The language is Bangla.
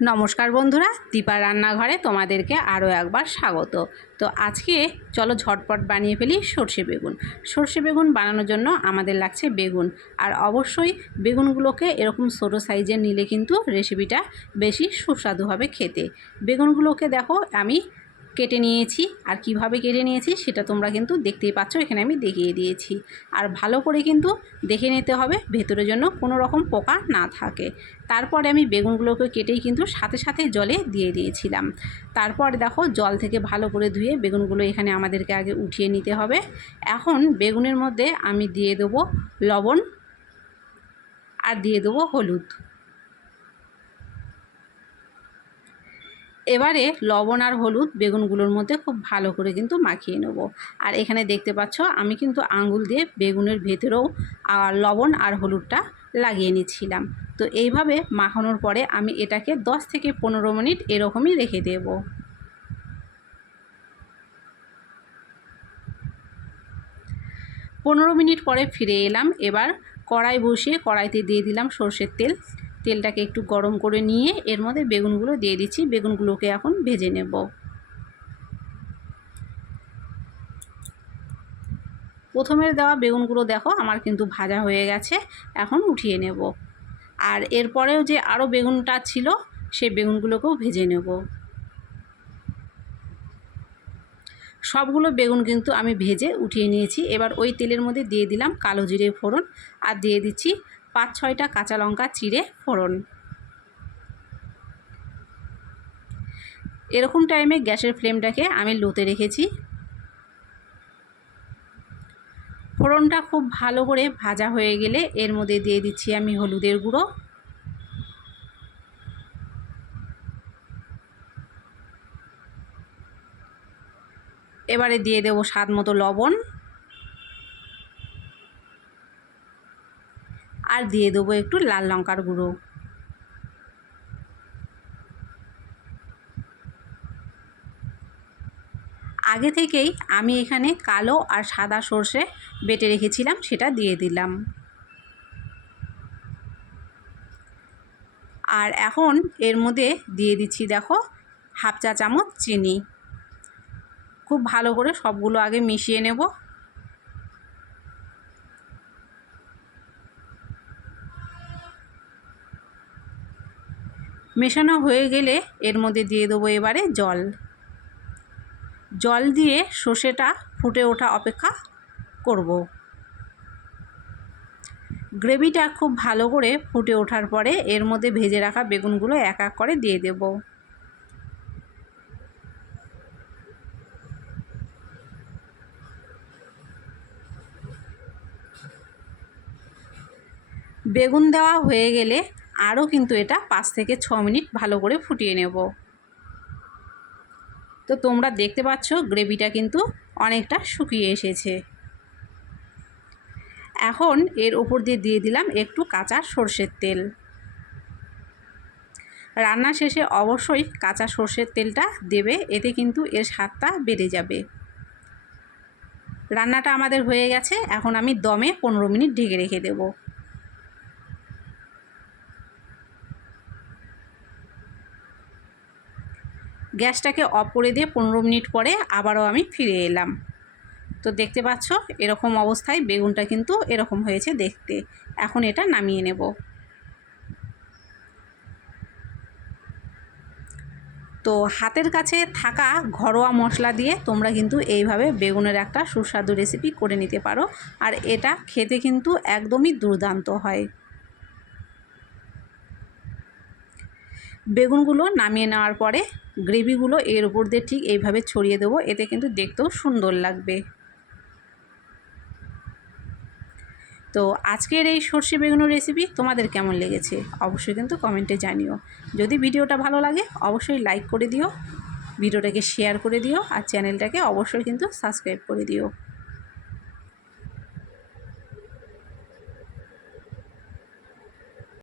নমস্কার বন্ধুরা, দীপা রান্নাঘরে তোমাদেরকে আরও একবার স্বাগত। তো আজকে চলো ঝটপট বানিয়ে ফেলি সর্ষে বেগুন। সর্ষে বেগুন বানানোর জন্য আমাদের লাগছে বেগুন, আর অবশ্যই বেগুনগুলোকে এরকম ছোটো সাইজের নিলে কিন্তু রেসিপিটা বেশি সুস্বাদু হবে খেতে। বেগুনগুলোকে দেখো আমি কেটে নিয়েছি, আর কিভাবে কেটে নিয়েছি সেটা তোমরা কিন্তু দেখতেই পাচ্ছ, এখানে আমি দেখিয়ে দিয়েছি। আর ভালো করে কিন্তু দেখে নিতে হবে ভেতরের জন্য কোনো রকম পোকা না থাকে। তারপরে আমি বেগুনগুলোকে কেটেই কিন্তু সাথে সাথে জলে দিয়ে দিয়েছিলাম। তারপর দেখো জল থেকে ভালো করে ধুয়ে বেগুনগুলো এখানে আমাদেরকে আগে উঠিয়ে নিতে হবে। এখন বেগুনের মধ্যে আমি দিয়ে দেবো লবণ আর দিয়ে দেবো হলুদ। এবারে লবণ আর হলুদ বেগুনগুলোর মধ্যে খুব ভালো করে কিন্তু মাখিয়ে নেব। আর এখানে দেখতে পাচ্ছ আমি কিন্তু আঙুল দিয়ে বেগুনের ভেতরেও লবণ আর হলুদটা লাগিয়ে নিচ্ছিলাম। তো এইভাবে মাখানোর পরে আমি এটাকে 10 থেকে 15 মিনিট এরকমই রেখে দেব। পনেরো মিনিট পরে ফিরে এলাম। এবার কড়াই বসিয়ে কড়াইতে দিয়ে দিলাম সর্ষের তেল। তেলটাকে একটু গরম করে নিয়ে এর মধ্যে বেগুনগুলো দিয়ে দিচ্ছি। বেগুনগুলোকে এখন ভেজে নেব। প্রথমে দেওয়া বেগুনগুলো দেখো আমার কিন্তু ভাজা হয়ে গেছে, এখন উঠিয়ে নেব। আর এরপরেও যে আরও বেগুনটা ছিল সেই বেগুনগুলোকেও ভেজে নেব। সবগুলো বেগুন কিন্তু আমি ভেজে উঠিয়ে নিয়েছি। এবার ওই তেলের মধ্যে দিয়ে দিলাম কালো জিরে ফোড়ন, আর দিয়ে দিচ্ছি 5-6টা কাঁচা লঙ্কা চিড়ে ফোড়ন। এরকম টাইমে গ্যাসের ফ্লেমটাকে আমি লোতে রেখেছি। ফোড়নটা খুব ভালো করে ভাজা হয়ে গেলে এর মধ্যে দিয়ে দিচ্ছি আমি হলুদের গুঁড়ো, এবারে দিয়ে দেবো স্বাদ মতো লবণ, আর দিয়ে দেবো একটু লাল লঙ্কার গুঁড়ো। আগে থেকেই আমি এখানে কালো আর সাদা সর্ষে বেটে রেখেছিলাম, সেটা দিয়ে দিলাম। আর এখন এর মধ্যে দিয়ে দিচ্ছি দেখো 1/2 চা চামচ চিনি। খুব ভালো করে সবগুলো আগে মিশিয়ে নেব। মেশানো হয়ে গেলে এর মধ্যে দিয়ে দেবো এবারে জল। জল দিয়ে সর্ষেটা ফুটে ওঠা অপেক্ষা করব। গ্রেভিটা খুব ভালো করে ফুটে ওঠার পরে এর মধ্যে ভেজে রাখা বেগুনগুলো এক এক করে দিয়ে দেব। বেগুন দেওয়া হয়ে গেলে আরও কিন্তু এটা 5 থেকে 6 মিনিট ভালো করে ফুটিয়ে নেব। তো তোমরা দেখতে পাচ্ছ গ্রেভিটা কিন্তু অনেকটা শুকিয়ে এসেছে। এখন এর উপর দিয়ে দিলাম একটু কাঁচা সর্ষের তেল। রান্না শেষে অবশ্যই কাঁচা সর্ষের তেলটা দেবে, এতে কিন্তু এর স্বাদটা বেড়ে যাবে। রান্নাটা আমাদের হয়ে গেছে, এখন আমি দমে 15 মিনিট ঢেকে রেখে দেব। গ্যাসটাকে অফ করে দিয়ে 15 মিনিট পরে আবারও আমি ফিরে এলাম। তো দেখতে পাচ্ছ এরকম অবস্থায় বেগুনটা কিন্তু এরকম হয়েছে দেখতে। এখন এটা নামিয়ে নেব। তো হাতের কাছে থাকা ঘরোয়া মশলা দিয়ে তোমরা কিন্তু এইভাবে বেগুনের একটা সুস্বাদু রেসিপি করে নিতে পারো, আর এটা খেতে কিন্তু একদমই দুর্দান্ত হয়। বেগুনগুলো নামিয়ে নেওয়ার পরে গ্রেভিগুলো এর উপর দিয়ে ঠিক এইভাবে ছড়িয়ে দেবো, এতে কিন্তু দেখতেও সুন্দর লাগবে। তো আজকের এই সর্ষে বেগুনের রেসিপি তোমাদের কেমন লেগেছে অবশ্যই কিন্তু কমেন্টে জানিও। যদি ভিডিওটা ভালো লাগে অবশ্যই লাইক করে দিও, ভিডিওটাকে শেয়ার করে দিও, আর চ্যানেলটাকে অবশ্যই কিন্তু সাবস্ক্রাইব করে দিও।